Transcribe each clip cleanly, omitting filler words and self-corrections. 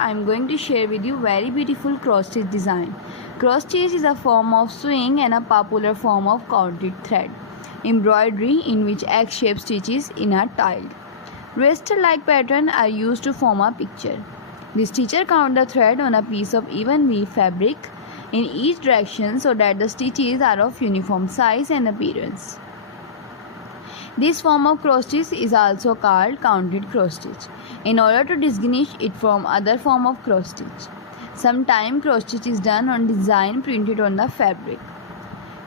I'm going to share with you very beautiful cross stitch design. Cross stitch is a form of sewing and a popular form of counted thread embroidery in which egg-shaped stitches in a tiled raster-like pattern are used to form a picture. The stitcher count the thread on a piece of even weave fabric in each direction so that the stitches are of uniform size and appearance. This form of cross stitch is also called counted cross stitch in order to distinguish it from other form of cross stitch. Sometimes cross stitch is done on design printed on the fabric.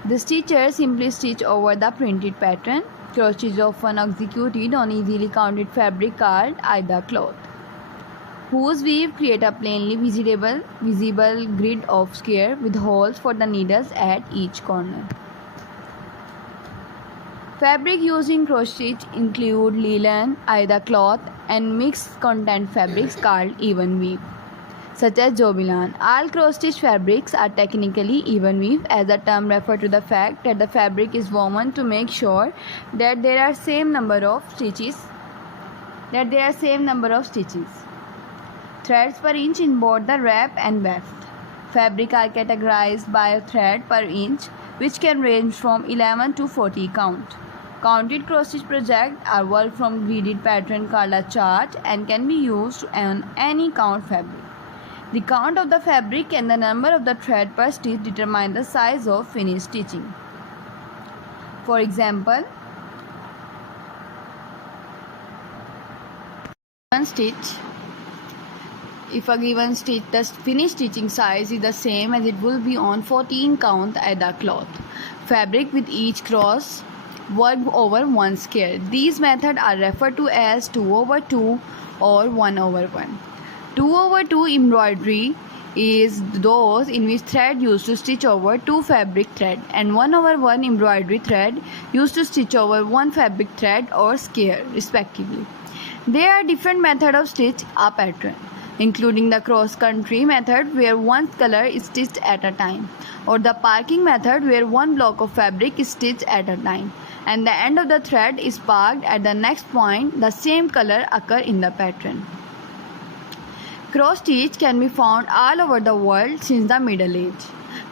The stitcher simply stitch over the printed pattern. Cross stitch is often executed on easily counted fabric called aida cloth, whose weave create a plainly visible grid of square with holes for the needles at each corner. Fabric used in cross stitch include linen, aida cloth, and mixed content fabrics called even weave, such as jobilan. All cross stitch fabrics are technically even weave, as the term refers to the fact that the fabric is woven to make sure that there are same number of stitches. Threads per inch in both the wrap and weft. Fabric are categorized by a thread per inch, which can range from 11 to 40 count. Counted cross stitch projects are worked from gridded pattern called a chart and can be used on any count fabric. The count of the fabric and the number of the thread per stitch determine the size of finished stitching. For example, if a given stitch, the finished stitching size is the same as it will be on 14 count aida cloth fabric with each cross worked over one square. These methods are referred to as 2/2 or 1/1. 2/2 embroidery is those in which thread used to stitch over two fabric thread, and 1/1 embroidery thread used to stitch over one fabric thread or square respectively. There are different methods of stitch a pattern, including the cross-country method where one color is stitched at a time, or the parking method where one block of fabric is stitched at a time, and the end of the thread is parked at the next point the same color occur in the pattern. Cross stitch can be found all over the world since the Middle Age.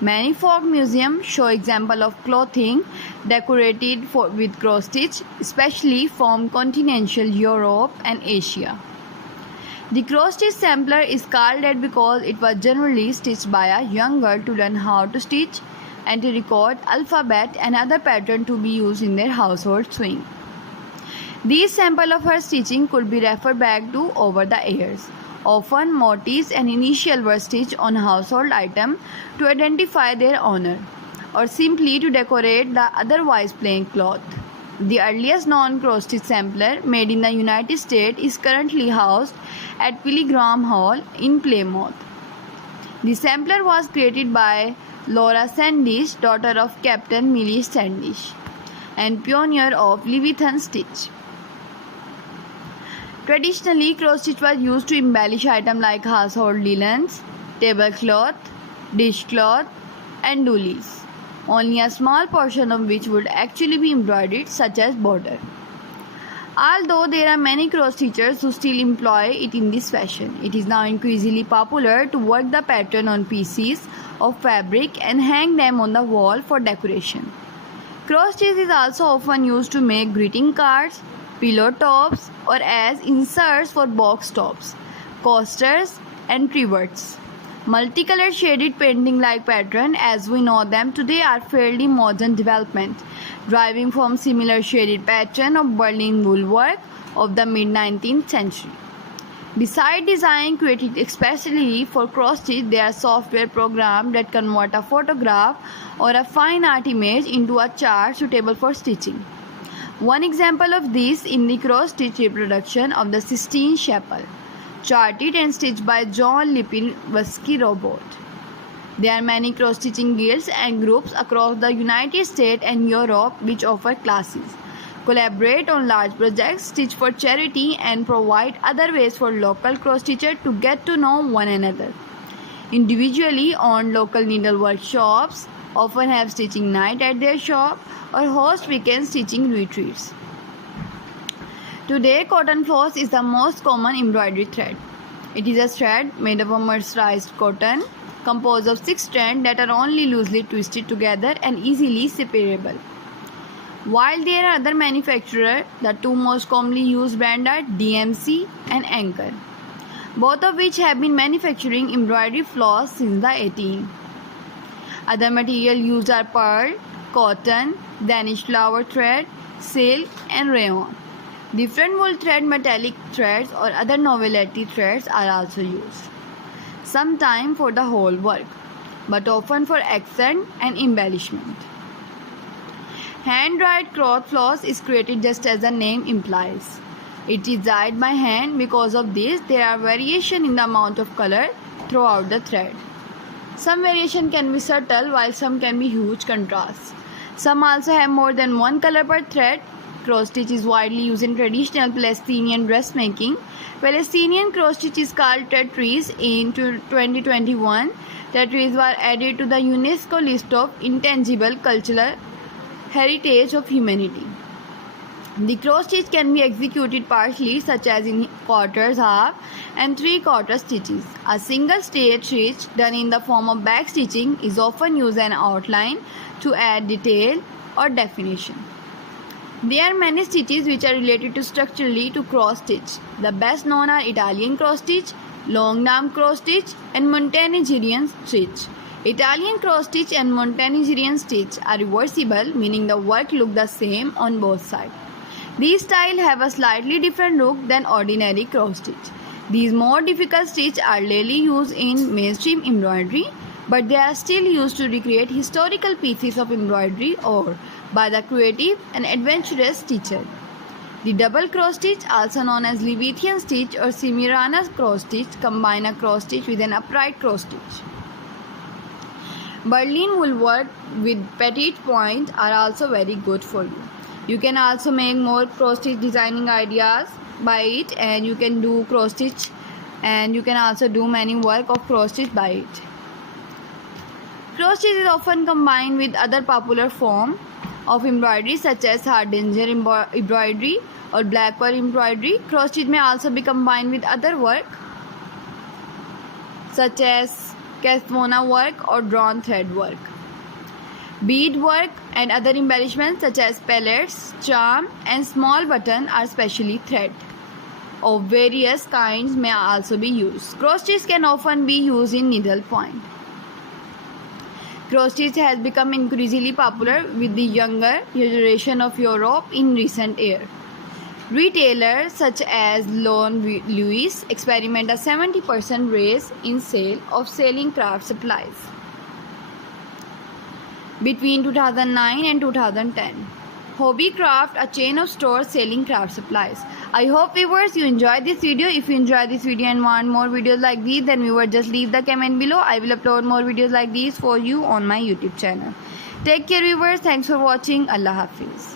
Many folk museums show examples of clothing decorated with cross stitch, especially from continental Europe and Asia. The cross stitch sampler is called that because it was generally stitched by a young girl to learn how to stitch and to record alphabet and other patterns to be used in their household sewing. These samples of her stitching could be referred back to over the years. Often motifs and initials were stitched on household items to identify their owner, or simply to decorate the otherwise plain cloth. The earliest known cross stitch sampler made in the United States is currently housed at Pilgrim Hall in Plymouth. The sampler was created by Laura Sandish, daughter of Captain Millie Sandish, and pioneer of Leviathan stitch. Traditionally, cross stitch was used to embellish items like household linens, tablecloth, dishcloth, and doilies, only a small portion of which would actually be embroidered, such as border. Although there are many cross stitchers who still employ it in this fashion, it is now increasingly popular to work the pattern on pieces of fabric and hang them on the wall for decoration. Cross stitch is also often used to make greeting cards, pillow tops, or as inserts for box tops, coasters, and trivets. Multicolored shaded painting-like patterns, as we know them today, are fairly modern development, deriving from similar shaded pattern of Berlin wool work of the mid-19th century. Besides design created especially for cross stitch, there are software programs that convert a photograph or a fine art image into a chart suitable for stitching. One example of this in the cross stitch reproduction of the Sistine Chapel, charted and stitched by John Lipinski Robot. There are many cross stitching guilds and groups across the United States and Europe which offer classes, collaborate on large projects, stitch for charity, and provide other ways for local cross stitchers to get to know one another. Individually owned local needlework shops often have stitching night at their shop or host weekend stitching retreats. Today, cotton floss is the most common embroidery thread. It is a thread made of a mercerized cotton composed of 6 strands that are only loosely twisted together and easily separable. While there are other manufacturers, the two most commonly used brands are DMC and Anchor, both of which have been manufacturing embroidery floss since the 18th. Other materials used are pearl, cotton, Danish flower thread, silk, and rayon. Different wool thread, metallic threads, or other novelty threads are also used, sometimes for the whole work, but often for accent and embellishment. Hand-dyed cloth floss is created just as the name implies. It is dyed by hand. Because of this, there are variations in the amount of color throughout the thread. Some variation can be subtle, while some can be huge contrasts. Some also have more than one color per thread. Cross stitch is widely used in traditional Palestinian dressmaking. Palestinian cross stitch is called Tetris. In 2021, Tetris were added to the UNESCO list of intangible cultural heritage of humanity. The cross stitch can be executed partially, such as in quarters, half, and 3/4 stitches. A single straight stitch done in the form of back stitching is often used as an outline to add detail or definition. There are many stitches which are related to structurally to cross stitch. The best known are Italian cross stitch, long arm cross stitch, and Montenegrin stitch. Italian cross stitch and Montenegrin stitch are reversible, meaning the work looks the same on both sides. These styles have a slightly different look than ordinary cross stitch. These more difficult stitches are rarely used in mainstream embroidery, but they are still used to recreate historical pieces of embroidery or by the creative and adventurous stitcher. The double cross stitch, also known as Levitian stitch or Semiramis cross stitch, combine a cross stitch with an upright cross stitch. Berlin wool work with petite point are also very good for you. You can also make more cross stitch designing ideas by it, and you can do cross stitch, and you can also do many work of cross stitch by it. Cross stitch is often combined with other popular form of embroidery such as hardanger embroidery or blackwork embroidery. Cross stitch may also be combined with other work such as Cathvona work or drawn thread work. Bead work and other embellishments such as pellets, charm, and small button are specially thread of various kinds may also be used. Cross stitch can often be used in needle point. Cross stitch has become increasingly popular with the younger generation of Europe in recent years. Retailers such as Lone Louis experiment a 70% raise in sale of selling craft supplies between 2009 and 2010. Hobbycraft, a chain of stores selling craft supplies. I hope viewers you enjoyed this video. If you enjoyed this video and want more videos like these, then viewers just leave the comment below. I will upload more videos like these for you on my YouTube channel. Take care viewers. Thanks for watching. Allah Hafiz.